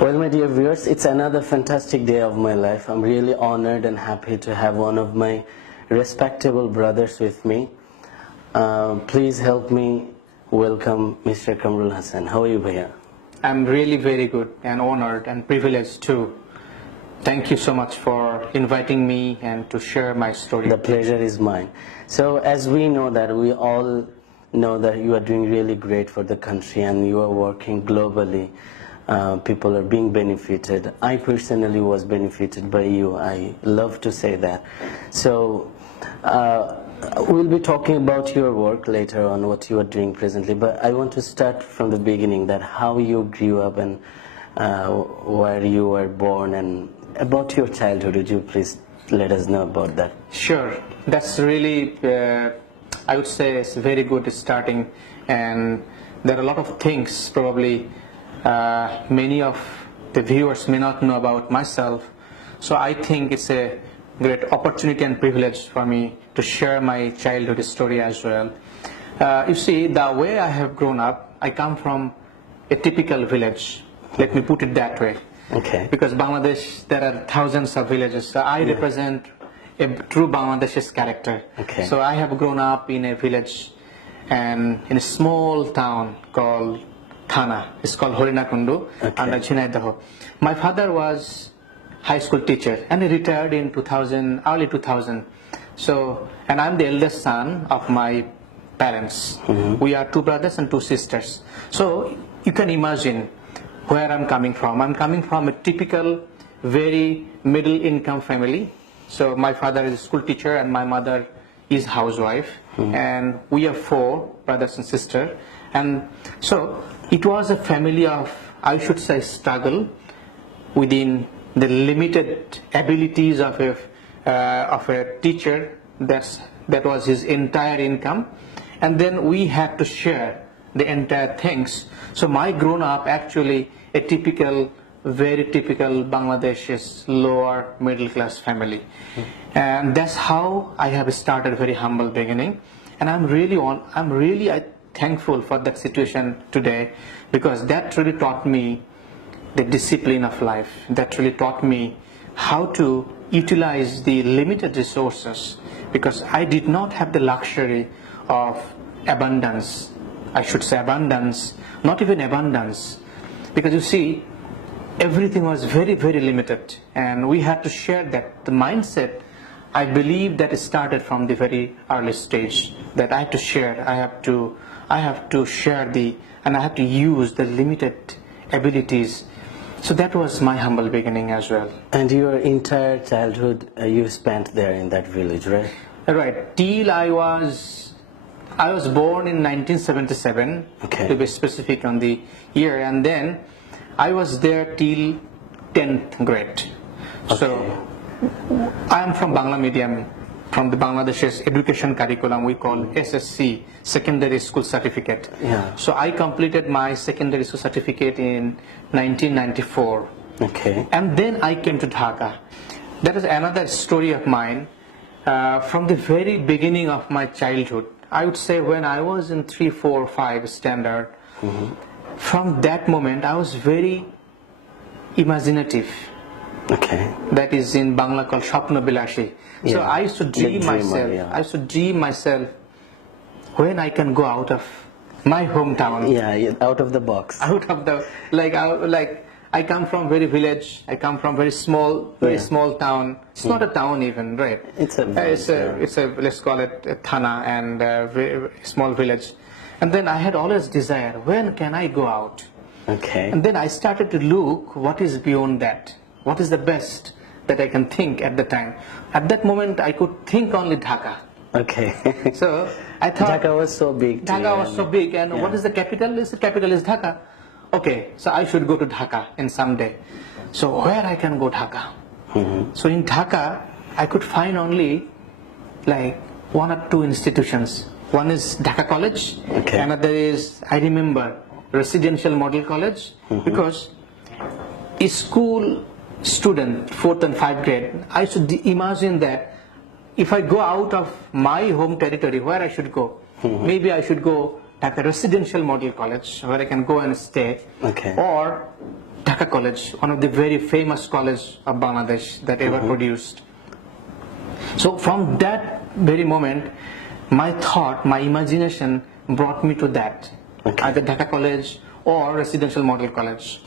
Well, my dear viewers, it's another fantastic day of my life. I'm really honored and happy to have one of my respectable brothers with me. Please help me welcome Mr. Kamrul Hasan. How are you, Bhaiya? I'm really very good and honored and privileged too. Thank you so much for inviting me and to share my story. The pleasure is mine. So as we know that, we all know that you are doing really great for the country and you are working globally. People are being benefited. I personally was benefited by you. I love to say that. So we'll be talking about your work later on, what you are doing presently, but I want to start from the beginning, that how you grew up and where you were born, and about your childhood. Would you please let us know about that? Sure. That's really, I would say it's very good starting, and there are a lot of things probably many of the viewers may not know about myself. So I think it's a great opportunity and privilege for me to share my childhood story as well. You see, the way I have grown up, I come from a typical village. Let me put it that way. Okay. Because Bangladesh, there are thousands of villages. So I represent a true Bangladesh's character. Okay. So I have grown up in a village and in a small town called Thana. It's called Horinakundu, under Chinaidaho. My father was high school teacher and he retired in early 2000. So, and I'm the eldest son of my parents. We are two brothers and two sisters. So you can imagine where I'm coming from. I'm coming from a typical, very middle income family. So my father is a school teacher and my mother is housewife. And we are four brothers and sisters. And so it was a family of, I should say, struggle within the limited abilities of a teacher. That was his entire income. And then we had to share the entire things. So my grown up actually a typical, very typical Bangladesh's lower middle class family. And that's how I have started very humble beginning. And I'm really thankful for that situation today, because that really taught me the discipline of life. That really taught me how to utilize the limited resources, because I did not have the luxury of abundance. I should say abundance, not even abundance, because you see, everything was very, very limited, and we had to share that. The mindset, I believe, that started from the very early stage, that I have to share, I have to share and I have to use the limited abilities. So that was my humble beginning as well. And your entire childhood you spent there in that village, right? Right. Till I was born in 1977, to be specific on the year, and then I was there till 10th grade. So I am from Bangla medium, from the Bangladesh's education curriculum we call SSC, Secondary School Certificate. So I completed my secondary school certificate in 1994. And then I came to Dhaka. That is another story of mine. From the very beginning of my childhood, I would say when I was in 3, 4, 5 standard, from that moment I was very imaginative. That is in Bangla called Shapno Bilashi. So I used to dream myself. I used to dream myself when I can go out of my hometown. Out of the box. Out of the I come from very village. I come from very small town. It's not a town even, right? It's a let's call it a Thana, and a very small village. And then I had always desire, when can I go out? And then I started to look what is beyond that. What is the best that I can think at the time? At that moment, I could think only Dhaka. So I thought Dhaka was so big. Dhaka was so big, and what is the capital? The capital is Dhaka. So I should go to Dhaka in some day. So where I can go Dhaka? So in Dhaka, I could find only like 1 or 2 institutions. One is Dhaka College. Another is, I remember, Residential Model College, because a school student, 4th and 5th grade, I should imagine that if I go out of my home territory, where I should go? Maybe I should go at a residential model college where I can go and stay, or Dhaka College, one of the very famous college of Bangladesh that ever produced. So from that very moment, my thought, my imagination brought me to that, either Dhaka College or Residential Model College,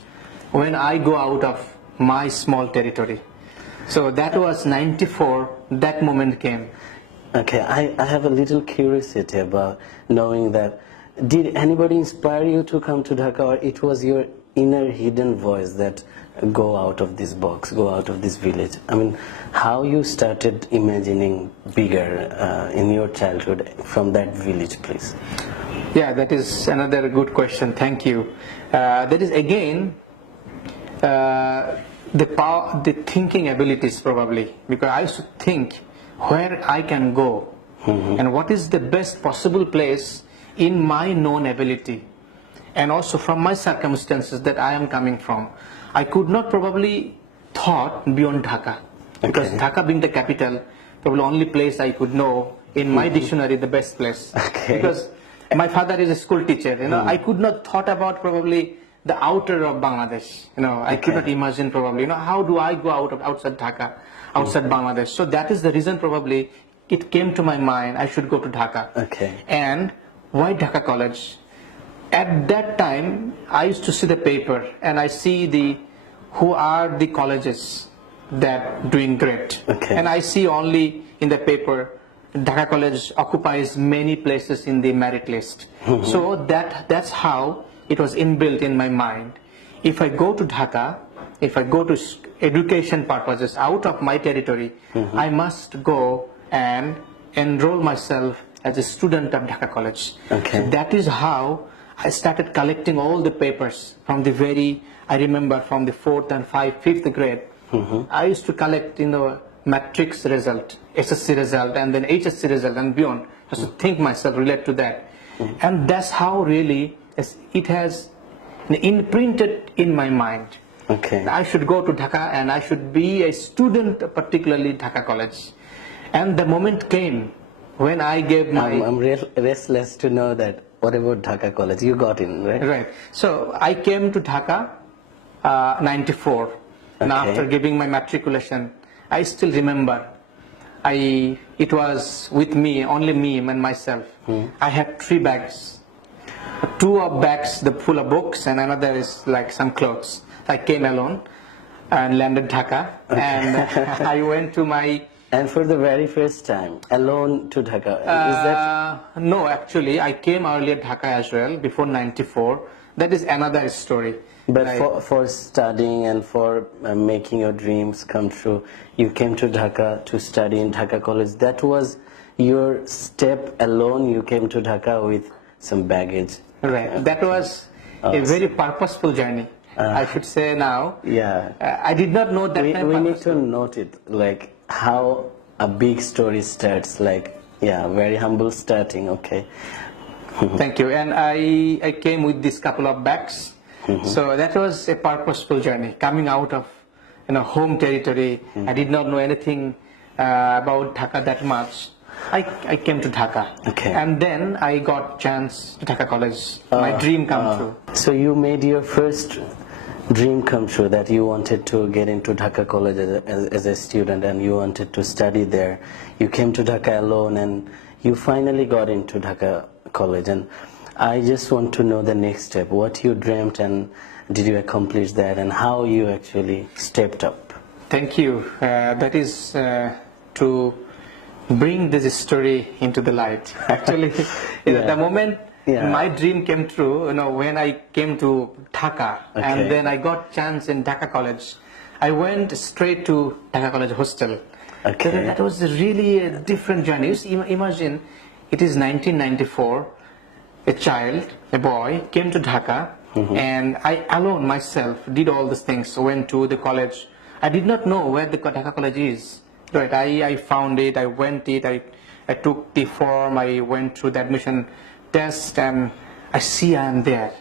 when I go out of my small territory. So that was 94, that moment came. Okay, I have a little curiosity about knowing that. Did anybody inspire you to come to Dhaka, or it was your inner hidden voice that go out of this box, go out of this village? I mean, how you started imagining bigger in your childhood from that village, please? Yeah, that is another good question. Thank you. That is again the power, the thinking abilities probably, because I used to think where I can go and what is the best possible place in my known ability, and also from my circumstances that I am coming from. I could not probably thought beyond Dhaka, because Dhaka being the capital, probably only place I could know in my dictionary, the best place. Because my father is a school teacher, I could not thought about probably the outer of Bangladesh. I could not imagine probably, how do I go outside Dhaka, outside Bangladesh? So that is the reason probably it came to my mind I should go to Dhaka. And why Dhaka College? At that time, I used to see the paper and I see who are the colleges that doing great. And I see only in the paper, Dhaka College occupies many places in the merit list. So that's how it was inbuilt in my mind. If I go to Dhaka, if I go to education purposes out of my territory, I must go and enroll myself as a student of Dhaka College. So that is how I started collecting all the papers from I remember from the 4th and 5th grade. I used to collect, matrix result, SSC result, and then HSC result and beyond. I used to think myself, relate to that. And that's how really it has imprinted in my mind. I should go to Dhaka and I should be a student, particularly Dhaka College. And the moment came when I gave my... I'm restless to know that. What about Dhaka College? You got in, right? Right. So I came to Dhaka 94. And after giving my matriculation, I still remember. It was with me, only me and myself. I had 3 bags. 2 of bags full of books and another is like some clothes. I came alone and landed Dhaka. And I went to my... And for the very first time, alone to Dhaka, is that? No, actually, I came earlier Dhaka as well, before 94. That is another story. But for studying and for making your dreams come true, you came to Dhaka to study in Dhaka College. That was your step alone. You came to Dhaka with some baggage. Right. That was a very purposeful journey. I should say now. I did not know that time. We need to note it, like how a big story starts, like, very humble starting, Thank you. And I came with this couple of bags. So that was a purposeful journey, coming out of home territory. I did not know anything about Dhaka that much. I came to Dhaka. And then I got chance to Dhaka College. My dream come true. So you made your first dream come true, that you wanted to get into Dhaka College as a student and you wanted to study there. You came to Dhaka alone and you finally got into Dhaka College. And I just want to know the next step, what you dreamt and did you accomplish that, and how you actually stepped up. Thank you. That is to bring this story into the light. Actually, the moment my dream came true, when I came to Dhaka, and then I got chance in Dhaka College, I went straight to Dhaka College hostel. That was really a different journey. You imagine, it is 1994, a child, a boy, came to Dhaka, and I alone myself did all these things, went to the college. I did not know where the Dhaka College is. Right, I found it, I went it, I took the form, I went through the admission test, and I see I am there.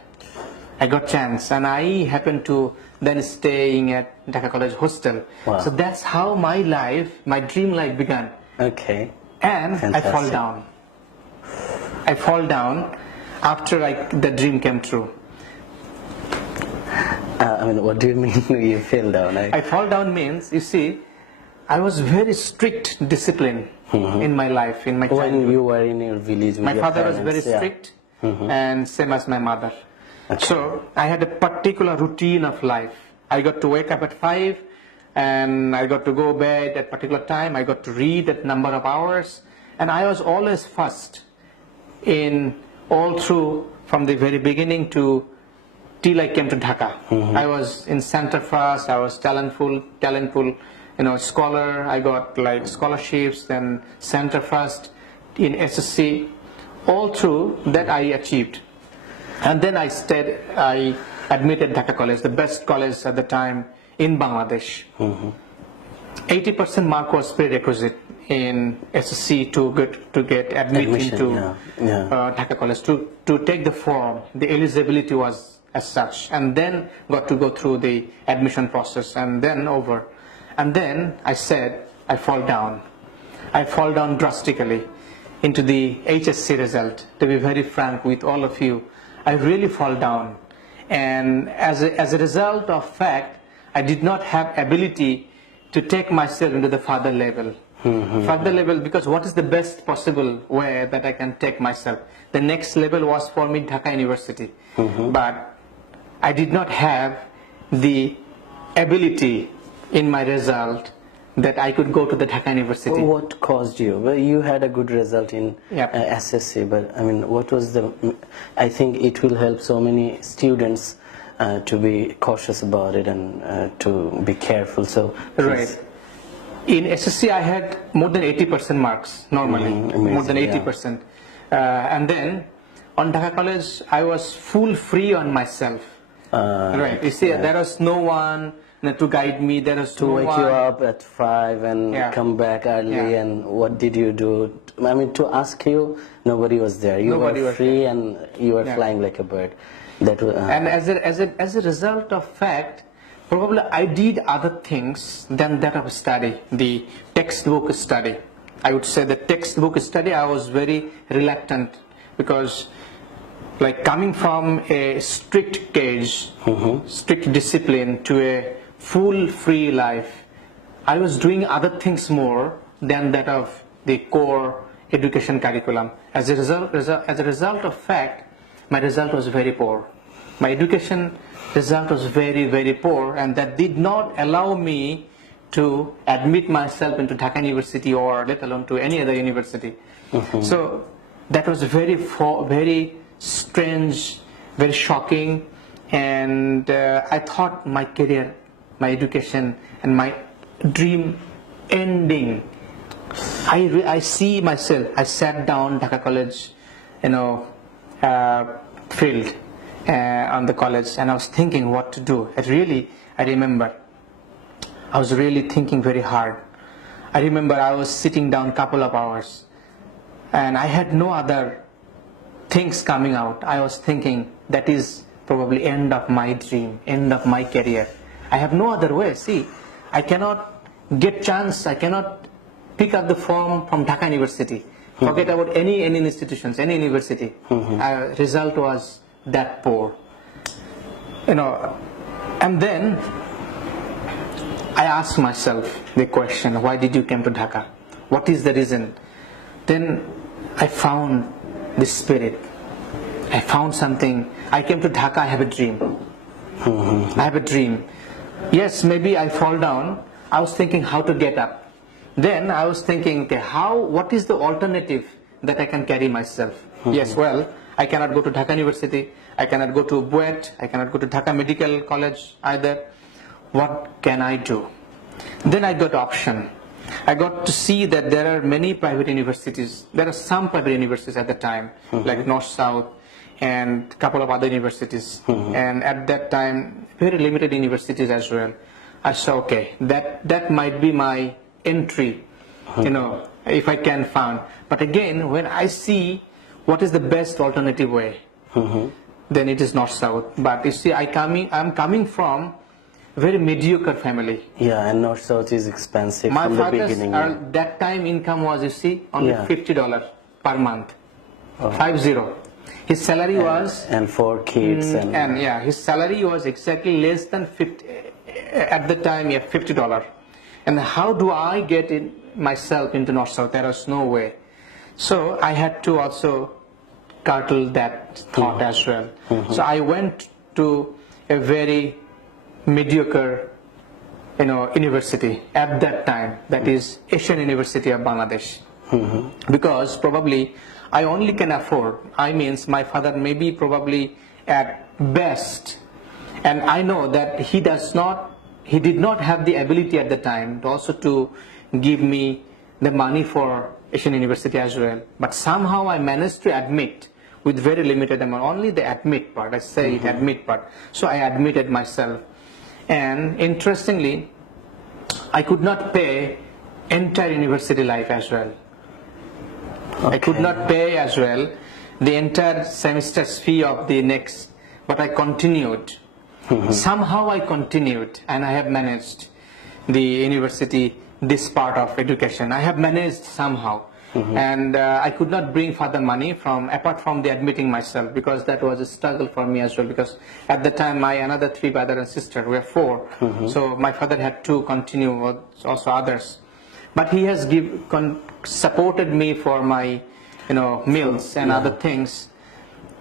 I got chance, and I happened to then staying at Dhaka College hostel. So that's how my life, my dream life began. And fantastic. I fall down after the dream came true. I mean, what do you mean you fell down? I fall down means, you see, I was very strict discipline in my life, in my childhood. When you were in your village with My your father was parents, very strict and same as my mother. So I had a particular routine of life. I got to wake up at 5 and I got to go bed at particular time. I got to read at number of hours, and I was always first in all through from the very beginning to till I came to Dhaka. I was in center first. I was talentful, scholar. I got like scholarships, then center first in SSC. All through that I achieved, and then I admitted Dhaka College, the best college at the time in Bangladesh. 80% mark was prerequisite in SSC to get admission into Dhaka College. To take the form, the eligibility was as such, and then got to go through the admission process, and then over. And then I said, I fall down. I fall down drastically into the HSC result. To be very frank with all of you, I really fall down. And as a result of fact, I did not have ability to take myself into the further level. Further level, because what is the best possible way that I can take myself? The next level was for me Dhaka University. But I did not have the ability in my result that I could go to the Dhaka University. What caused you? Well, you had a good result in SSC, but I mean, what was I think it will help so many students to be cautious about it and to be careful. So right. In SSC, I had more than 80% marks normally, more than 80%. And then on Dhaka College, I was free on myself. Right. You see, there was no one to guide me. There was to wake you up at 5 and come back early. And what did you do? I mean, to ask you, nobody was there. You were free and you were flying like a bird. That was, and as a result of fact, probably I did other things than that of study, the textbook study. I would say the textbook study, I was very reluctant, because like coming from a strict cage, strict discipline to a full free life, I was doing other things more than that of the core education curriculum. As a result of fact, my result was very poor. My education result was very, very poor, and that did not allow me to admit myself into Dhaka University, or let alone to any other university. So that was very strange, very shocking, and I thought my career, my education, and my dream ending. I see myself. I sat down Dhaka College, field on the college, and I was thinking what to do. I remember I was really thinking very hard. I remember I was sitting down a couple of hours, and I had no other things coming out. I was thinking that is probably end of my dream, end of my career. I have no other way. See, I cannot get chance. I cannot pick up the form from Dhaka University. Forget about any institutions, any university. Result was that poor. And then I asked myself the question, why did you come to Dhaka? What is the reason? Then I found the spirit. I found something. I came to Dhaka, I have a dream. I have a dream. Yes, maybe I fall down. I was thinking how to get up. Then I was thinking, okay, what is the alternative that I can carry myself? Yes, well, I cannot go to Dhaka University. I cannot go to BUET. I cannot go to Dhaka Medical College either. What can I do? Then I got option. I got to see that there are many private universities. There are some private universities at the time, like North South, and a couple of other universities. And at that time, very limited universities as well. I said, okay, that might be my entry, if I can find. But again, when I see what is the best alternative way, then it is North South. But you see, I'm coming from very mediocre family. Yeah, and North South is expensive from the beginning. My father's that time income was, you see, only $50 per month. 50. His salary was and 4 kids and yeah, his salary was exactly less than 50 at the time. Yeah, $50. And how do I get in myself into North South? There was no way. So I had to also curtail that thought as well. So I went to a very mediocre, university at that time. That is Asian University of Bangladesh. Because probably I only can afford. My father maybe probably at best, and I know that he did not have the ability at the time to also to give me the money for Asian University as well. But somehow I managed to admit with very limited amount, only the admit part. I say it admit part. So I admitted myself, and interestingly, I could not pay entire university life as well. I could not pay as well the entire semester's fee of the next, but I continued. Somehow I continued, and I have managed the university, this part of education. I have managed somehow. And I could not bring further money apart from the admitting myself, because that was a struggle for me as well, because at the time my another 3 brothers and sisters were 4. So my father had to continue, also others. But he has supported me for my meals and other things.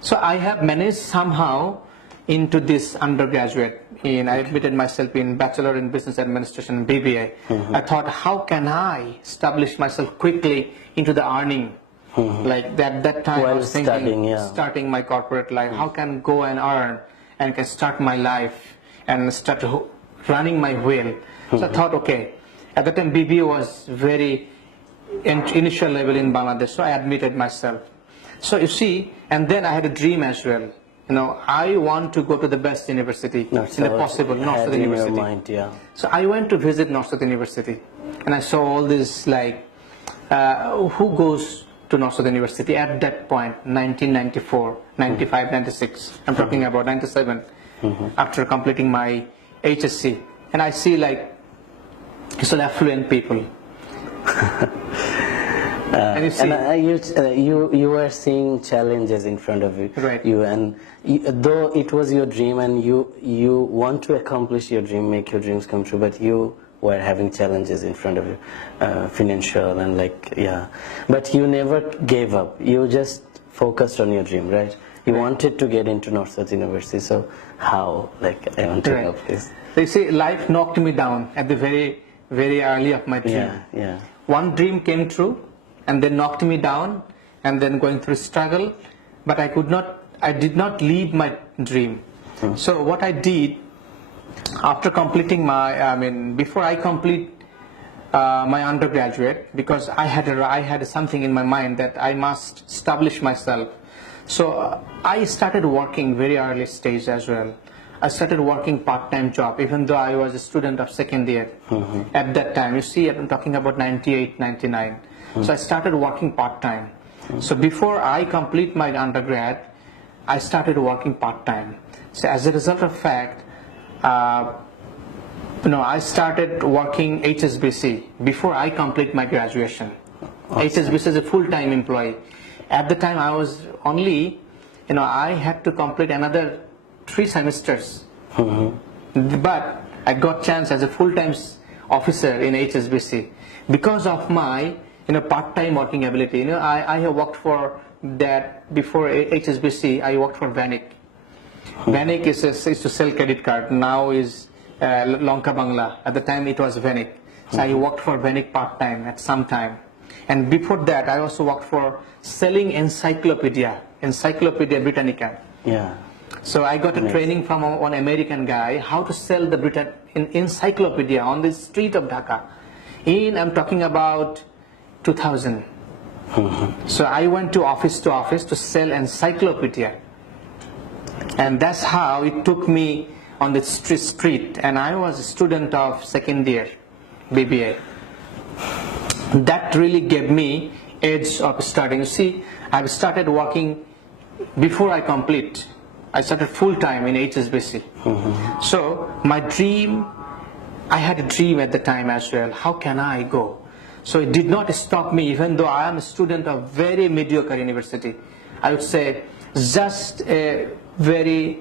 So I have managed somehow into this undergraduate. I admitted myself in Bachelor in Business Administration, BBA. I thought, how can I establish myself quickly into the earning? Like that time I was thinking, starting my corporate life, how can go and earn and can start my life and start running my wheel. So I thought, okay, at the time BBA was very initial level in Bangladesh, so I admitted myself. So you see, and then I had a dream as well. I want to go to the best university in the possible, North South University. Mind, So I went to visit North South University, and I saw all this, like, who goes to North South University at that point, 1994, 95, 96. I'm talking about 97, after completing my HSC. And I see, like, it's all affluent people. And you see, you were seeing challenges in front of you, right. And though it was your dream and you want to accomplish your dream, make your dreams come true, but you were having challenges in front of you, financial and but you never gave up. You just focused on your dream, right? You wanted to get into North South University, so how? I want to help this. So you see, life knocked me down at the very, very early of my dream. One dream came true, and then knocked me down, and then going through struggle, but I did not leave my dream. So what I did, after completing before I complete my undergraduate, because I had something in my mind that I must establish myself. So I started working very early stage as well. I started working part-time job, even though I was a student of second year at that time. You see, I'm talking about 98, 99. So I started working part-time. So before I complete my undergrad, I started working part-time. So as a result of fact, I started working HSBC before I complete my graduation. Awesome. HSBC is a full-time employee. At the time I was only, I had to complete another 3 semesters. But I got chance as a full-time officer in HSBC because of my part-time working ability. I have worked for that before HSBC. I worked for Vanik. Vanik is to sell credit card. Now is Lanka Bangla. At the time it was Vanik. So I worked for Vanik part-time at some time. And before that I also worked for selling Encyclopedia Britannica. So I got a training from one American guy how to sell the encyclopedia on the street of Dhaka. I'm talking about 2000. So I went to office to sell encyclopedia, and that's how it took me on the street. And I was a student of second year BBA. That really gave me edge of starting. You see, I've started working before I complete. I started full-time in HSBC. So my dream, I had a dream at the time as well. How can I go? So it did not stop me, even though I am a student of very mediocre university. I would say just a very,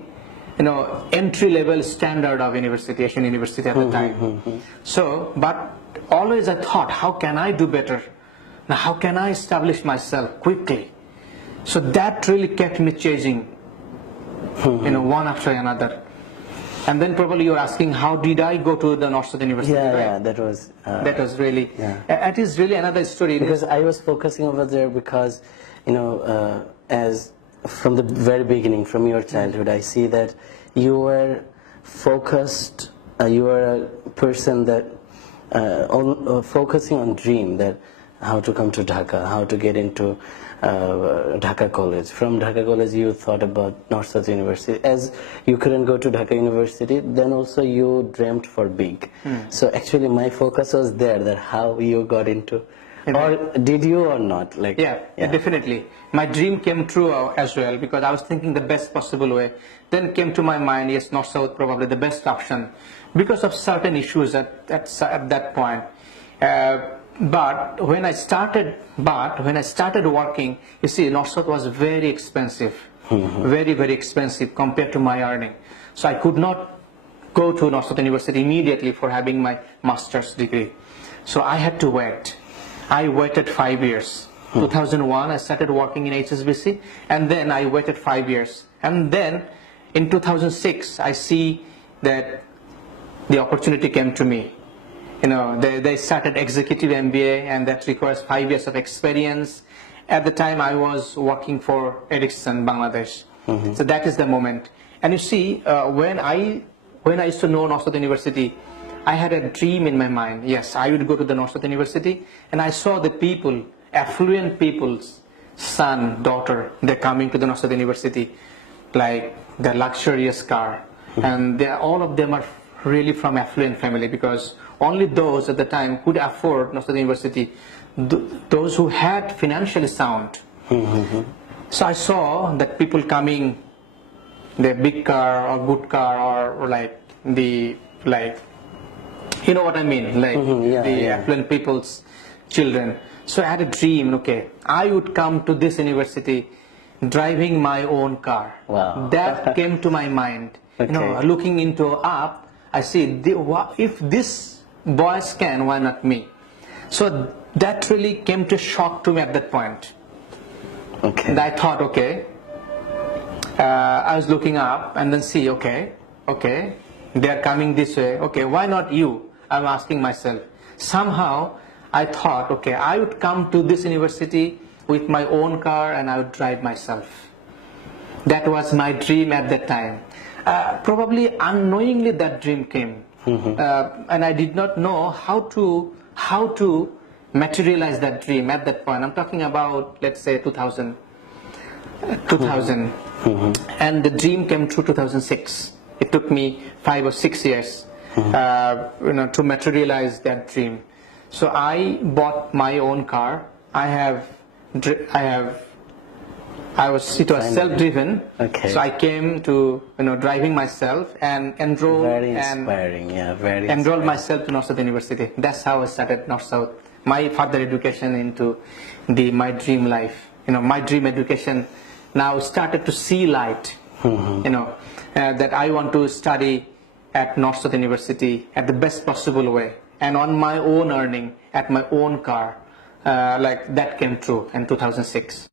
entry-level standard of university, Asian university at the time. So, but always I thought, how can I do better? Now, how can I establish myself quickly? So that really kept me chasing, one after another. And then probably you're asking, how did I go to the North South University? Yeah, right? yeah, that was really, it is really another story. Because I was focusing over there because, as from the very beginning, from your childhood, I see that you were focused, you were a person that, focusing on dream, that how to come to Dhaka, how to get into Dhaka College. From Dhaka College you thought about North South University. As you couldn't go to Dhaka University, then also you dreamt for big. So actually my focus was there, that how you got into, or did you or not? Like, yeah, definitely. My dream came true as well, because I was thinking the best possible way. Then came to my mind, yes, North South probably the best option, because of certain issues at that point. But when I started working, you see, North South was very expensive, very, very expensive compared to my earning. So I could not go to North South University immediately for having my master's degree. So I had to wait. I waited 5 years. 2001, I started working in HSBC, and then I waited 5 years. And then in 2006, I see that the opportunity came to me. They started executive MBA, and that requires 5 years of experience. At the time, I was working for Ericsson, Bangladesh. So that is the moment. And you see, when I used to know North South University, I had a dream in my mind. Yes, I would go to the North South University, and I saw the people, affluent people's son, daughter, they're coming to the North South University, like the luxurious car, and all of them are really from affluent family, because only those at the time could afford North South University, those who had financially sound. So I saw that people coming, the big car or good car, or like you know what I mean, like affluent people's children. So I had a dream, okay, I would come to this university driving my own car. Wow. That came to my mind. Looking into up, I see, if this boys can, why not me? So that really came to shock to me at that point. And I thought, okay, I was looking up and then see, okay, they are coming this way. Okay, why not you? I'm asking myself. Somehow I thought, okay, I would come to this university with my own car and I would drive myself. That was my dream at that time. Probably unknowingly that dream came. And I did not know how to materialize that dream at that point. I'm talking about, let's say, 2000. And the dream came true 2006. It took me 5 or 6 years to materialize that dream. So I bought my own car. It was self-driven. So I came to driving myself and enrolled myself to North South University. That's how I started North South. My further education into my dream life. My dream education now started to see light. That I want to study at North South University at the best possible way, and on my own earning, at my own car. Like that came true in 2006.